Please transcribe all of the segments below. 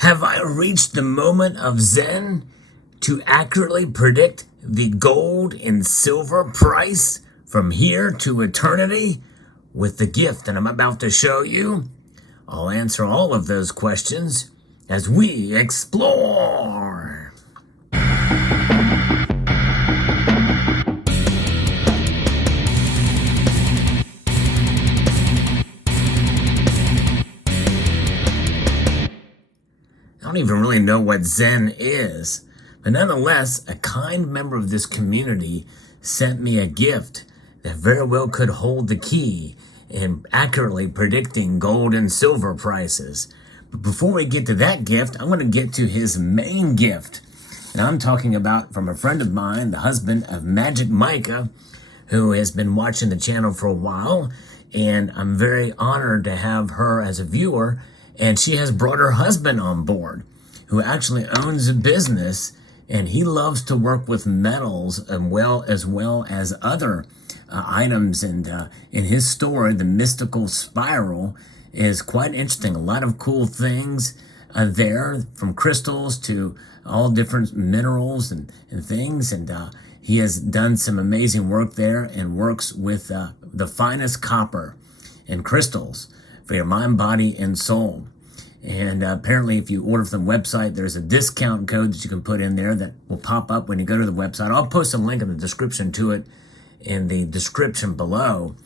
Have I reached the moment of Zen to accurately predict the gold and silver price from here to eternity with the gift that I'm about to show you? I'll answer all of those questions as we explore. I don't even really know what Zen is, but nonetheless, a kind member of this community sent me a gift that very well could hold the key in accurately predicting gold and silver prices. But before we get to that gift, I'm going to get to his main gift. And I'm talking about from a friend of mine, the husband of Magic Micah, who has been watching the channel for a while. And I'm very honored to have her as a viewer. And she has brought her husband on board, who actually owns a business, and he loves to work with metals as well as other items. And in his store, the Mystical Spiral is quite interesting. A lot of cool things there, from crystals to all different minerals and things. And he has done some amazing work there and works with the finest copper and crystals for your mind, body, and soul. And apparently, if you order from the website, there's a discount code that you can put in there that will pop up when you go to the website. I'll post a link in the description to it in the description below.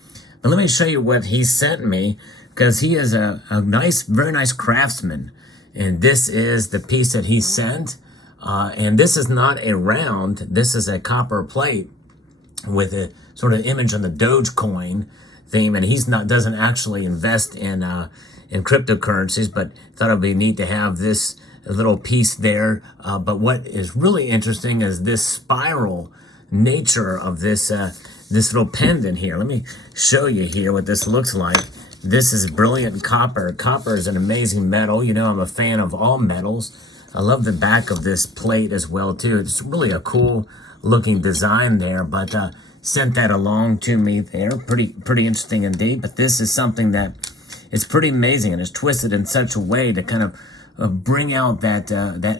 But let me show you what he sent me, because he is a nice, very nice craftsman. And this is the piece that he sent. And this is not a round. This is a copper plate with a sort of image on the Dogecoin theme. And he's doesn't actually invest in cryptocurrencies, but thought it'd be neat to have this little piece there. But what is really interesting is this spiral nature of this little pendant here. Let me show you here what this looks like. This is brilliant copper. Copper is an amazing metal. You know, I'm a fan of all metals. I love the back of this plate as well too. It's really a cool looking design there, but sent that along to me there. Pretty interesting indeed. But this is something that it's pretty amazing, and it's twisted in such a way to kind of bring out that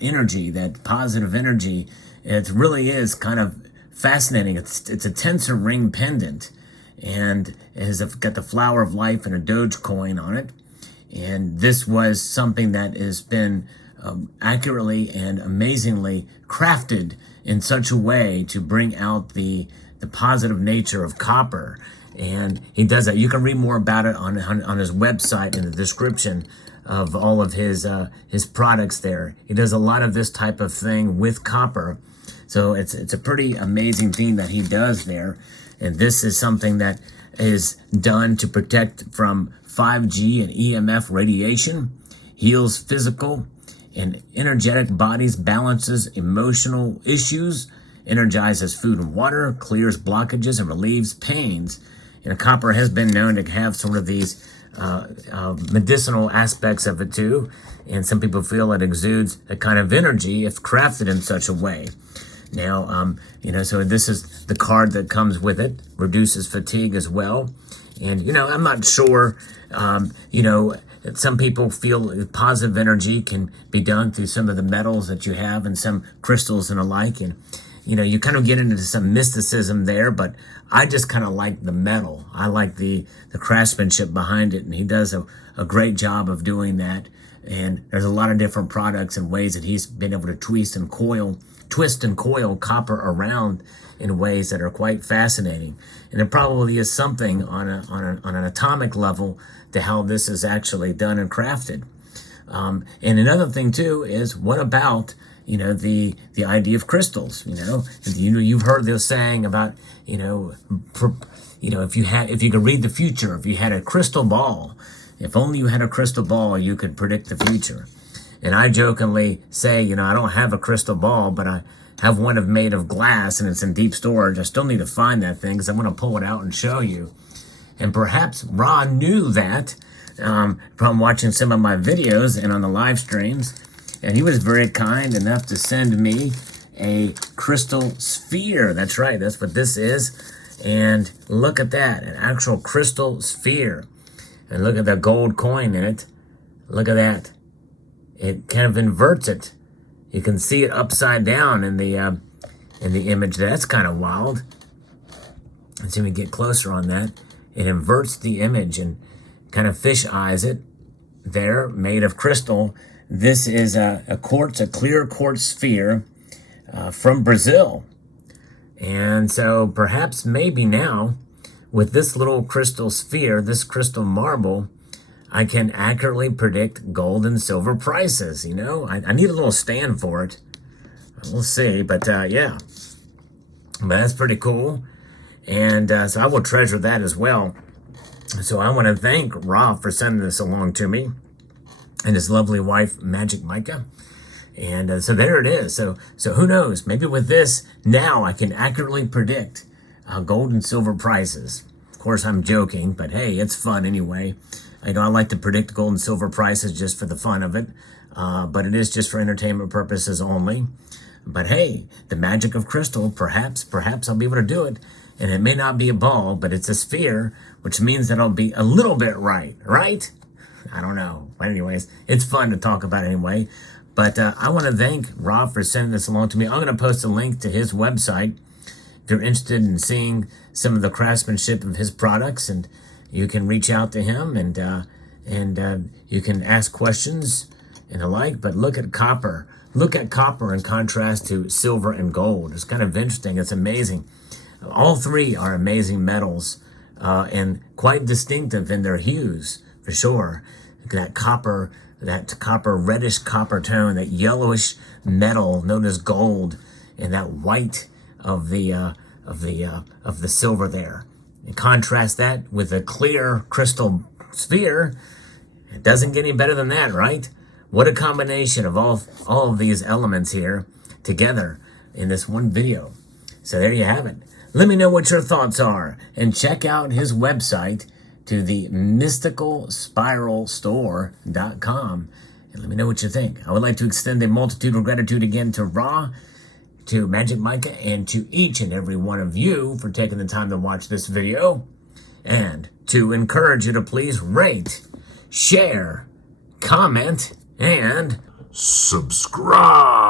energy, that positive energy. It really is kind of fascinating. It's a tensor ring pendant, and it has got the flower of life and a Dogecoin on it. And this was something that has been accurately and amazingly crafted in such a way to bring out the positive nature of copper. And he does that. You can read more about it on his website in the description of all of his products there. He does a lot of this type of thing with copper. So it's a pretty amazing thing that he does there. And this is something that is done to protect from 5G and EMF radiation, heals physical and energetic bodies, balances emotional issues, energizes food and water, clears blockages, and relieves pains. And copper has been known to have sort of these medicinal aspects of it too. And some people feel it exudes a kind of energy if crafted in such a way. Now, so this is the card that comes with it, reduces fatigue as well. And, I'm not sure, some people feel positive energy can be done through some of the metals that you have and some crystals and alike. And, you kind of get into some mysticism there, but I just kind of like the metal. I like the craftsmanship behind it, and he does a great job of doing that. And there's a lot of different products and ways that he's been able to twist and coil copper around in ways that are quite fascinating. And there probably is something on an atomic level to how this is actually done and crafted. And another thing too is, what about the idea of crystals? You've heard this saying about if you could read the future, if you had a crystal ball, if only you had a crystal ball, you could predict the future. And I jokingly say, I don't have a crystal ball, but I have one made of glass, and it's in deep storage. I still need to find that thing because I'm going to pull it out and show you. And perhaps Ron knew that from watching some of my videos and on the live streams. And he was very kind enough to send me a crystal sphere. That's right, that's what this is. And look at that, an actual crystal sphere. And look at the gold coin in it. Look at that. it kind of inverts it. You can see it upside down in the image. That's kind of wild. Let's see if we get closer on that. It inverts the image and kind of fish eyes it there, made of crystal. This is a clear quartz sphere from Brazil. And so perhaps maybe now with this little crystal sphere, this crystal marble, I can accurately predict gold and silver prices. You know, I need a little stand for it. We'll see, but yeah, but that's pretty cool. And so I will treasure that as well. So I want to thank Ra for sending this along to me and his lovely wife, Magic Micah. And so there it is. So who knows? Maybe with this, now I can accurately predict gold and silver prices. Of course, I'm joking, but hey, it's fun anyway. I like to predict gold and silver prices just for the fun of it, but it is just for entertainment purposes only. But hey, the magic of crystal, perhaps I'll be able to do it. And it may not be a ball, but it's a sphere, which means that I'll be a little bit right? I don't know. But anyways, it's fun to talk about anyway. But I want to thank Rob for sending this along to me. I'm going to post a link to his website if you're interested in seeing some of the craftsmanship of his products, and you can reach out to him and you can ask questions and the like. But look at copper. Look at copper in contrast to silver and gold. It's kind of interesting. It's amazing. All three are amazing metals and quite distinctive in their hues, for sure. That copper, reddish copper tone, that yellowish metal known as gold, and that white of the silver there. And contrast that with a clear crystal sphere. It doesn't get any better than that, right? What a combination of all of these elements here together in this one video. So there you have it. Let me know what your thoughts are, and check out his website to the mysticalspiralstore.com, and let me know what you think. I would like to extend a multitude of gratitude again to Ra, to Magic Micah, and to each and every one of you for taking the time to watch this video, and to encourage you to please rate, share, comment, and subscribe.